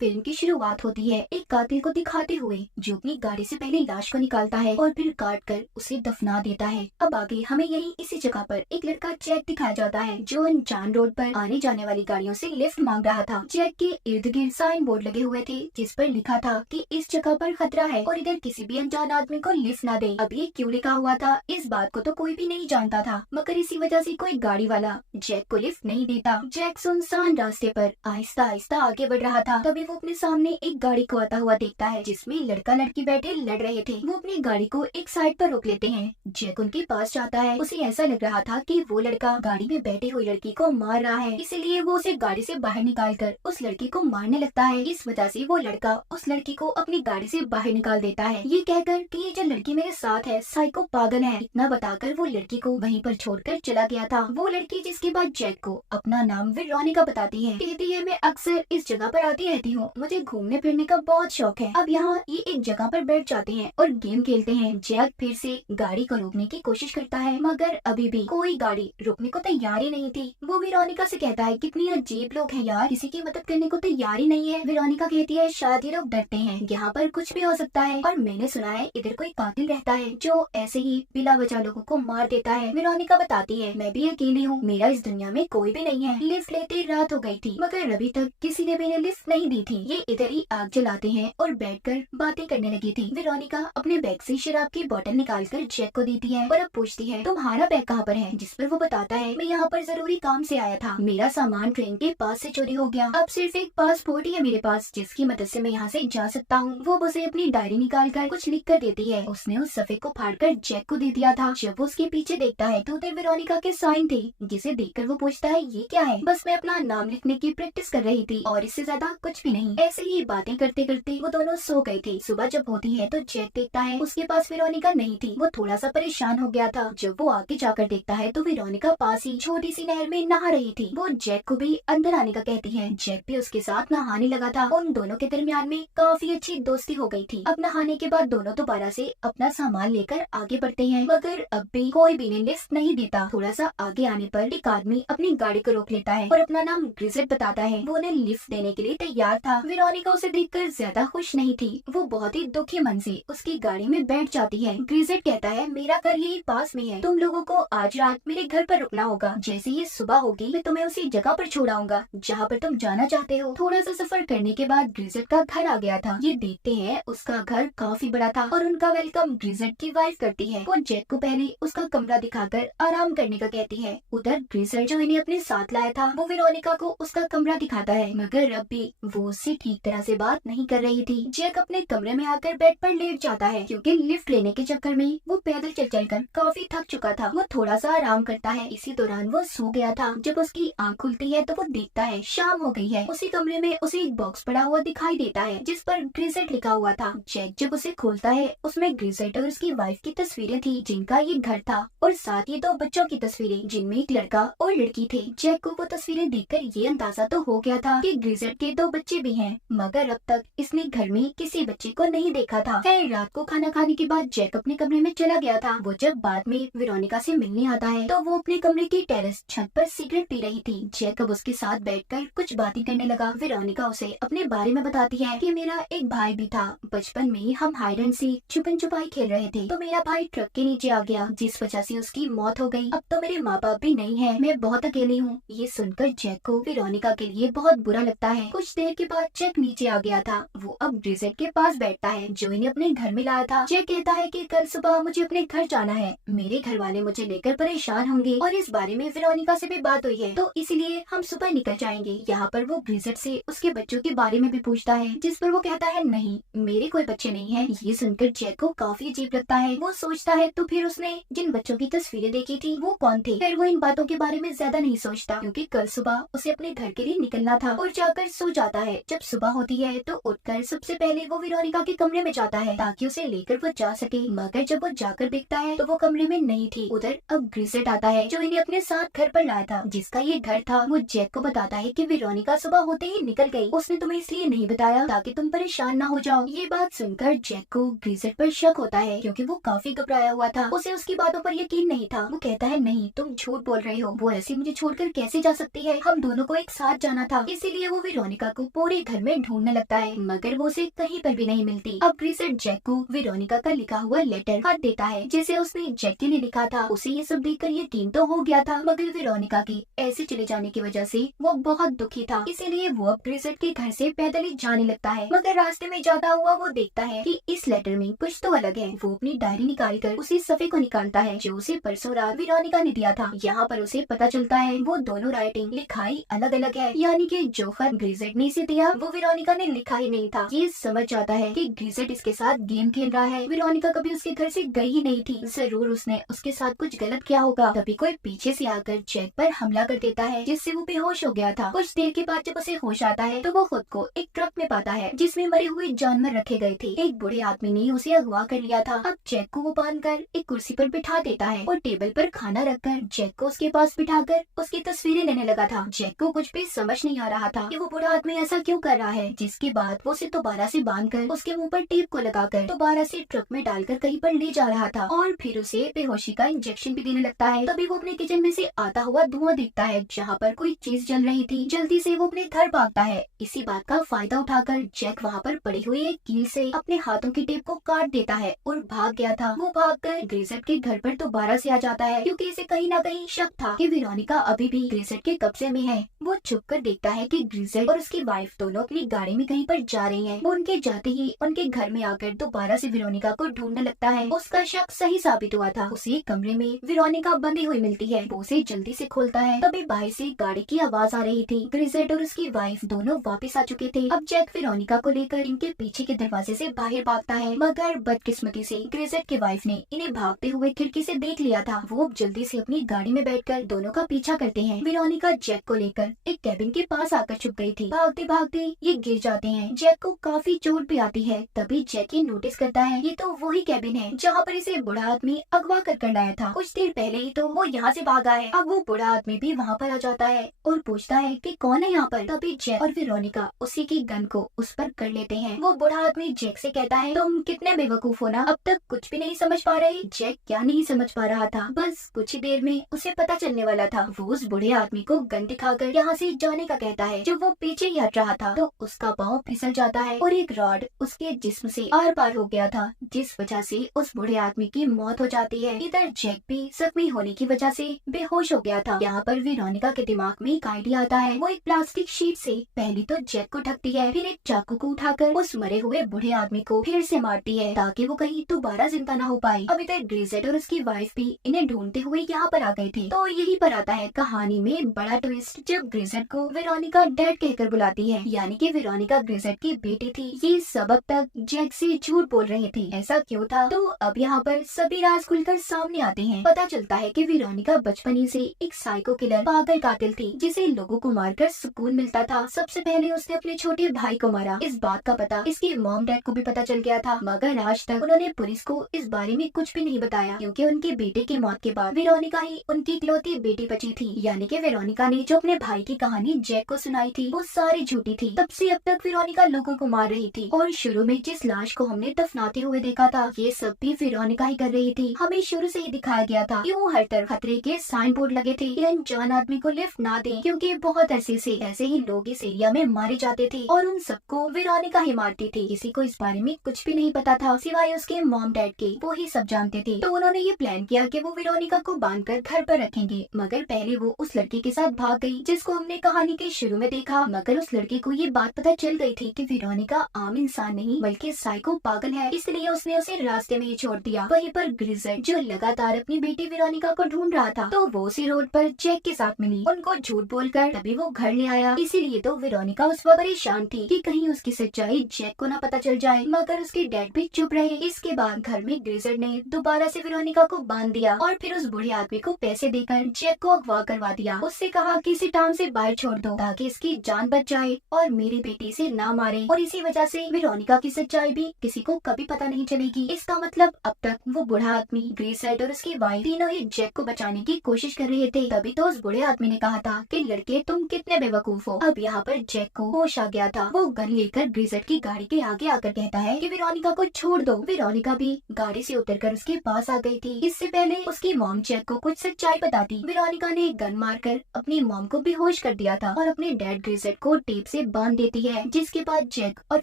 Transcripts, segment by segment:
Film की शुरुआत होती है एक कातिल को दिखाते हुए जो अपनी गाड़ी से पहले लाश को निकालता है और फिर काट कर उसे दफना देता है। अब आगे हमें यही इसी जगह पर एक लड़का जैक दिखाया जाता है जो अनजान रोड पर आने जाने वाली गाड़ियों से लिफ्ट मांग रहा था। जैक के इर्द गिर्द साइन बोर्ड लगे हुए थे जिस पर लिखा था कि इस जगह पर खतरा है और इधर किसी भी अनजान आदमी को लिफ्ट ना दे। अब ये क्यों लिखा हुआ था इस बात को तो कोई भी नहीं जानता था, मगर इसी वजह से कोई गाड़ी वाला जैक को लिफ्ट नहीं देता। जैक सुनसान रास्ते पर आहिस्ता आहिस्ता आगे बढ़ रहा था, तभी वो अपने सामने एक गाड़ी को आता हुआ देखता है जिसमें लड़का लड़की बैठे लड़ रहे थे। वो अपनी गाड़ी को एक साइड पर रोक लेते हैं। जैक उनके पास जाता है। उसे ऐसा लग रहा था कि वो लड़का गाड़ी में बैठी हुई लड़की को मार रहा है, इसीलिए वो उसे गाड़ी से बाहर निकालकर उस लड़की को मारने लगता है। इस वजह से वो लड़का उस लड़की को अपनी गाड़ी से बाहर निकाल देता है, ये कहकर कि ये जो लड़की मेरे साथ है साइको पागल है। इतना बताकर वो लड़की को वहीं पर छोड़कर चला गया था। वो लड़की जिसके बाद जैक को अपना नाम वेरोनिका बताती है, कहती है मैं अक्सर इस जगह पर आती रहती हूँ, मुझे घूमने फिरने का बहुत शौक है। अब यहाँ ये एक जगह पर बैठ जाते हैं और गेम खेलते हैं। जैक फिर से गाड़ी को रोकने की कोशिश करता है मगर अभी भी कोई गाड़ी रुकने को तैयार ही नहीं थी। वो वेरोनिका से कहता है कितनी अजीब लोग हैं यार, किसी की मदद करने को तैयार ही नहीं है। वेरोनिका कहती है शायद ये लोग डरते हैं, यहाँ पर कुछ भी हो सकता है और मैंने सुना है इधर कोई कातिल रहता है जो ऐसे ही बिला वजह लोगों को मार देता है। वेरोनिका बताती है मैं भी अकेली हूँ, मेरा इस दुनिया में कोई भी नहीं है। लिफ्ट लेते रात हो गई थी मगर अभी तक किसी ने भी लिफ्ट नहीं दी थी। ये इधर ही आग जलाते हैं और बैठकर बातें करने लगी थी। वेरोनिका अपने बैग से शराब की बोतल निकालकर जैक को देती है और अब पूछती है तुम्हारा बैग कहाँ पर है, जिस पर वो बताता है मैं यहाँ पर जरूरी काम से आया था, मेरा सामान ट्रेन के पास से चोरी हो गया, अब सिर्फ एक पासपोर्ट ही है मेरे पास जिसकी मदद से मैं यहाँ से जा सकता हूँ। वो उसे अपनी डायरी निकाल कर कुछ लिख कर देती है। उसने उस सफ़े को फाड़कर जैक को दे दिया था। जब वो उसके पीछे देखता है तो उधर वेरोनिका के साइन थे, जिसे देखकर वो पूछता है ये क्या है। बस मैं अपना नाम लिखने की प्रैक्टिस कर रही थी और इससे ज्यादा कुछ भी नहीं। ऐसे ही बातें करते करते वो दोनों सो गए थे। सुबह जब होती है तो जैक देखता है उसके पास वेरोनिका नहीं थी। वो थोड़ा सा परेशान हो गया था। जब वो आगे जाकर देखता है तो वेरोनिका पास ही छोटी सी नहर में नहा रही थी। वो जैक को भी अंदर आने का कहती है। जैक भी उसके साथ नहाने लगा था। उन दोनों के दरमियान में काफी अच्छी दोस्ती हो गई थी। अब नहाने के बाद दोनों दोबारा से अपना सामान लेकर आगे बढ़ते हैं मगर अब भी कोई भी लिफ्ट नहीं देता। थोड़ा सा आगे आने पर एक आदमी अपनी गाड़ी को रोक लेता है और अपना नाम ग्रिजेट बताता है। वो उन्हें लिफ्ट देने के लिए तैयार था। वेरोनिका उसे देखकर ज्यादा खुश नहीं थी। वो बहुत ही दुखी मन से उसकी गाड़ी में बैठ जाती है। ग्रिजेट कहता है मेरा घर यही पास में है, तुम लोगों को आज रात मेरे घर पर रुकना होगा। जैसे ही सुबह होगी मैं तुम्हें उसी जगह पर छोड़ाऊंगा जहाँ पर तुम जाना चाहते हो। थोड़ा सा सफर करने के बाद ग्रिजेट का घर आ गया था। ये देखते हैं उसका घर काफी बड़ा था और उनका वेलकम ग्रिजेट की वाइफ करती है। वो जैक को पहले उसका कमरा दिखाकर आराम करने का कहती है। उधर ग्रिजेट जो इन्हें अपने साथ लाया था वो वेरोनिका को उसका कमरा दिखाता है मगर अब भी वो उससे ठीक तरह से बात नहीं कर रही थी। जैक अपने कमरे में आकर बेड पर लेट जाता है क्योंकि लिफ्ट लेने के चक्कर में वो पैदल चल चलकर काफी थक चुका था। वो थोड़ा सा आराम करता है। इसी दौरान वो सो गया था। जब उसकी आँख खुलती है तो वो देखता है शाम हो गई है। उसी कमरे में उसे एक बॉक्स पड़ा हुआ दिखाई देता है जिस पर ग्रिजेट लिखा हुआ था। जैक जब उसे खोलता है उसमें ग्रिजेट और उसकी वाइफ की तस्वीरें थी जिनका ये घर था और साथ ही दो बच्चों की तस्वीरें जिनमें एक लड़का और लड़की थे। जैक को वो तस्वीरें देखकर ये अंदाजा तो हो गया था कि ग्रिजेट के दो बच्चे भी हैं मगर अब तक इसने घर में किसी बच्चे को नहीं देखा था। खैर रात को खाना खाने के बाद जैक अपने कमरे में चला गया था। वो जब बाद में वेरोनिका से मिलने आता है तो वो अपने कमरे की टेरेस छत पर सिगरेट पी रही थी। जैक अब उसके साथ बैठकर कुछ बातें करने लगा। वेरोनिका उसे अपने बारे में बताती है कि मेरा एक भाई भी था, बचपन में हम हाइड एंड सीक छुपन छुपाई खेल रहे थे तो मेरा भाई ट्रक के नीचे आ गया जिस वजह से उसकी मौत हो गई। अब तो मेरे माँ बाप भी नहीं है, मैं बहुत अकेली हूँ। ये सुनकर जैक को वेरोनिका के लिए बहुत बुरा लगता है। कुछ देर के बाद जैक नीचे आ गया था। वो अब ग्रिजेट के पास बैठता है जो इन्हें अपने घर में लाया था। जैक कहता है कि कल सुबह मुझे अपने घर जाना है, मेरे घर वाले मुझे लेकर परेशान होंगे और इस बारे में वेरोनिका से भी बात हुई है तो इसलिए हम सुबह निकल जाएंगे। यहाँ पर वो ग्रिजेट से उसके बच्चों के बारे में भी पूछता है जिस पर वो कहता है नहीं मेरे कोई बच्चे नहीं है। ये सुनकर जैक को काफी अजीब लगता है। वो सोचता है तो फिर उसने जिन बच्चों की तस्वीरें देखी थी वो कौन थे। फिर वो इन बातों के बारे में ज्यादा नहीं सोचता क्योंकि कल सुबह उसे अपने घर के लिए निकलना था और जाकर सो जाता है। जब सुबह होती है तो उठकर सबसे पहले वो वेरोनिका के कमरे में जाता है ताकि उसे लेकर वो जा सके मगर जब वो जाकर देखता है तो वो कमरे में नहीं थी। उधर अब ग्रिजेट आता है जो इन्हें अपने साथ घर पर लाया था जिसका ये घर था। वो जैक को बताता है कि वेरोनिका सुबह होते ही निकल गई, उसने तुम्हें इसलिए नहीं बताया ताकि तुम परेशान ना हो जाओ। ये बात सुनकर जैक को ग्रिजेट पर शक होता है क्योंकि वो काफी घबराया हुआ था। उसे उसकी बातों पर यकीन नहीं था। वो कहता है नहीं तुम झूठ बोल रहे हो, वो ऐसे मुझे छोड़कर कैसे जा सकती है, हम दोनों को एक साथ जाना था। इसीलिए वो वेरोनिका को पूरे घर में ढूंढने लगता है, मगर वो उसे कहीं पर भी नहीं मिलती। अब ग्रिसेट जैक को वेरोनिका का लिखा हुआ लेटर खत देता है, जिसे उसने जैक के लिए लिखा था। उसे ये सब देखकर यकीन तो हो गया था, मगर वेरोनिका की ऐसे चले जाने की वजह से वो बहुत दुखी था। इसीलिए वो अब ग्रिसेट के घर से पैदल ही जाने लगता है, मगर रास्ते में जाता हुआ वो देखता है कि इस लेटर में कुछ तो अलग है। वो अपनी डायरी निकाल कर उसी सफ़े को निकालता है जो उसे परसों रात वेरोनिका ने दिया था। यहाँ पर उसे पता चलता है वो दोनों राइटिंग लिखाई अलग अलग है, यानी कि जो खत ग्रिसेट ने इसे दिया वो वेरोनिका ने लिखा ही नहीं था। ये समझ जाता है कि ग्रिसेट इसके साथ गेम खेल रहा है। वेरोनिका कभी उसके घर से गई ही नहीं थी, जरूर उसने उसके साथ कुछ गलत किया होगा। तभी कोई पीछे से आकर जैक पर हमला कर देता है, जिससे वो बेहोश हो गया था। कुछ देर के बाद जब उसे होश आता है तो वो खुद को एक ट्रक में पाता है जिसमें मरे हुए जानवर रखे गए थे। एक बूढ़े आदमी ने उसे अगवा कर लिया था। अब जैक को वो बांधकर एक कुर्सी पर बिठा देता है और टेबल पर खाना रखकर जैक को उसके पास बिठाकर उसकी तस्वीरें लेने लगा था। जैक को कुछ भी समझ नहीं आ रहा था कि वो बूढ़ा आदमी ऐसा क्यों कर रहा है। जिसके बाद वो उसे दोबारा से बांधकर उसके मुंह पर टेप को लगाकर दोबारा से ट्रक में डालकर कहीं पर ले जा रहा था और फिर उसे बेहोशी का इंजेक्शन भी देने लगता है। तभी वो अपने किचन में से आता हुआ धुआं दिखता है जहाँ पर कोई चीज जल रही थी। जल्दी से वो अपने घर भागता है। इसी बात का फायदा उठाकर जैक वहाँ पर पड़ी हुई एक कील से अपने हाथों की टेप को काट देता है और भाग गया था। वो भागकर ग्रिसेट के घर पर दोबारा से आ जाता है, क्योंकि इसे कहीं न कहीं शक था कि वेरोनिका अभी भी ग्रिसेट के कब्जे में है। वो छुप कर देखता है कि ग्रिसेट और उसकी वाइफ दोनों अपनी गाड़ी में कहीं पर जा रही हैं। वो उनके जाते ही उनके घर में आकर दोबारा से वेरोनिका को ढूंढने लगता है। उसका शक सही साबित हुआ था। उसे कमरे में वेरोनिका बंधी हुई मिलती है। वो उसे जल्दी से खोलता है, तभी बाहर से गाड़ी की आवाज आ रही थी। ग्रिसेट और उसकी वाइफ दोनों वापस आ चुके थे। अब जैक वेरोनिका को लेकर इनके पीछे के दरवाजे से बाहर भागता है, मगर बदकिस्मती से ग्रिसेट की वाइफ ने इन्हें भागते हुए खिड़की से देख लिया था। वो जल्दी से अपनी गाड़ी में बैठकर दोनों का पीछा करते हैं। वेरोनिका जैक को लेकर एक कैबिन के पास आकर छुप गई थी। भागते भागते ये गिर जाते हैं। जैक को काफी चोट भी आती है। तभी जैक ये नोटिस करता है ये तो वही कैबिन है जहाँ पर इसे बूढ़ा आदमी अगवा कर लाया था। कुछ देर पहले ही तो वो यहाँ से भागा है। अब वो बूढ़ा आदमी भी वहाँ पर आ जाता है और पूछता है कि कौन है यहाँ पर। तभी जैक और वेरोनिका उसी की गन को उस पर कर लेते हैं। वो बूढ़ा आदमी जैक से कहता है तुम कितने बेवकूफ हो ना, अब तक कुछ भी नहीं समझ पा रहे। जैक क्या नहीं समझ पा रहा था, बस कुछ ही देर में उसे पता चलने वाला था। वो उस बूढ़े आदमी को गन दिखाकर यहाँ से जाने का कहता है। जब वो पीछे ही हट रहा था तो उसका पाँव फिसल जाता है और एक रॉड उसके जिस्म से आर पार हो गया था, जिस वजह से उस बूढ़े आदमी की मौत हो जाती है। इधर जैक भी जख्मी होने की वजह से बेहोश हो गया था। यहाँ पर वेरोनिका के दिमाग में एक आइडिया आता है। वो एक प्लास्टिक शीट से पहले तो जैक को ढकती है, फिर एक चाकू को उठाकर उस मरे हुए बूढ़े आदमी को फिर से मारती है ताकि वो कहीं दोबारा जिंदा ना हो पाए। अब इधर ग्रिसेट और उसकी वाइफ भी इन्हें ढूंढते हुए यहाँ पर आ गए थे। तो यही पर आता है कहानी में बड़ा ट्विस्ट, जब ग्रिसेट को वेरोनिका डैड कहकर बुलाती है, यानी कि वेरोनिका ग्रिसेट की बेटी थी। ये सब अब तक जैक से झूठ बोल रहे थे। ऐसा क्यों था? तो अब यहाँ पर सभी राज खुलकर सामने आते हैं। पता चलता है कि वेरोनिका बचपन ही से एक साइको किलर पागल कातिल थी, जिसे लोगों को मारकर सुकून मिलता था। सबसे पहले उसने अपने छोटे भाई को मारा। इस बात का पता इसके मॉम डैड को भी पता चल गया था, मगर आज तक उन्होंने पुलिस को इस बारे में कुछ भी नहीं बताया, क्योंकि उनके बेटे की मौत के बाद वेरोनिका ही उनकी इकलौती बेटी बची थी। यानी कि वेरोनिका ने जो अपने भाई की कहानी जैक को सुनाई थी वो सारी झूठी थी। तब से अब तक वेरोनिका लोगों को मार रही थी और शुरू में जिस लाश को हमने दफनाते हुए देखा था ये सब भी वेरोनिका ही कर रही थी। हमें शुरू से ही दिखाया गया था क्यों हर तरफ खतरे के साइन बोर्ड लगे थे कि अनजान आदमी को लिफ्ट ना दें, क्योंकि बहुत अरसे से ऐसे ही लोग इस एरिया में मारे जाते थे और उन सबको वेरोनिका ही मारती थी। किसी को इस बारे में कुछ भी नहीं पता था सिवाय उसके मॉम डैड के, वो ही सब जानते थे। तो उन्होंने ये प्लान किया कि वो वेरोनिका को बांधकर घर पर रखेंगे, मगर पहले वो उस लड़की के साथ भाग गई जिसको हमने कहानी के शुरू में देखा। मगर उस लड़की को ये बात पता चल गई थी कि वेरोनिका आम इंसान नहीं बल्कि साइको पागल है, इसलिए उसने उसे रास्ते में ही छोड़ दिया। वहीं पर ग्रिसेट जो लगातार अपनी बेटी वेरोनिका को ढूंढ रहा था तो वो उसी रोड पर जैक के साथ मिली। उनको झूठ बोलकर तभी वो घर ले आया। इसीलिए तो वेरोनिका उस वक्त परेशान थी कि कहीं उसकी सच्चाई जैक को न पता चल जाए, मगर उसके डैड भी चुप रहे। इसके बाद घर में ग्रिसेट ने दोबारा से वेरोनिका को बांध दिया और फिर उस बूढ़े आदमी को पैसे देकर जैक को अगवा करवा दिया। उससे कहा कि इसे टाउन से बाहर छोड़ दो ताकि इसकी जान बच जाए और मेरी बेटी से ना मारे, और इसी वजह से वेरोनिका की सच्चाई भी किसी को कभी पता नहीं चलेगी। इसका मतलब अब तक वो बूढ़ा आदमी, ग्रिसेट और उसकी वाइफ तीनों ही जैक को बचाने की कोशिश कर रहे थे। तभी तो उस बूढ़े आदमी ने कहा था कि लड़के तुम कितने बेवकूफ हो। अब यहाँ पर जैक को होश आ गया था। वो गन लेकर ग्रिसेट की गाड़ी के आगे आकर कहता है कि वेरोनिका को छोड़ दो। वेरोनिका भी गाड़ी से उतरकर उसके पास आ गई थी। इससे पहले उसकी मॉम जैक को कुछ सच्चाई बताती। वेरोनिका ने गन मारकर अपनी मॉम को बेहोश कर दिया था और अपने डैड ग्रिसेट को टेप उसे बांध देती है, जिसके बाद जैक और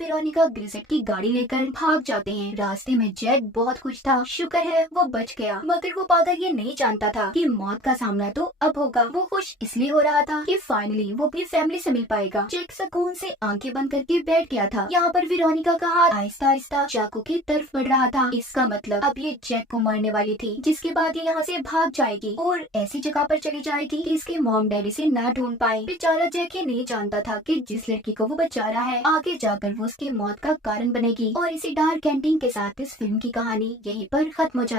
वेरोनिका ग्रिसेट की गाड़ी लेकर भाग जाते हैं। रास्ते में जैक बहुत खुश था, शुक्र है वो बच गया, मगर वो पागल ये नहीं जानता था कि मौत का सामना तो अब होगा। वो खुश इसलिए हो रहा था कि फाइनली वो अपनी फैमिली से मिल पाएगा। जैक सुकून से आंखें बंद करके बैठ गया था। यहाँ पर वेरोनिका का हाथ आहिस्ता आहिस्ता चाकू की तरफ बढ़ रहा था। इसका मतलब अब ये जैक को मारने वाली थी, जिसके बाद ये यहाँ से भाग जाएगी और ऐसी जगह पर चली जाएगी कि इसके मॉम डैडी से ना ढूंढ पाए। बेचारा जैक ये नहीं जानता था कि जिस लड़की को वो बचा रहा है आगे जाकर वो उसकी मौत का कारण बनेगी। और इसी डार्क एंडिंग के साथ इस फिल्म की कहानी यहीं पर खत्म हो जाती है।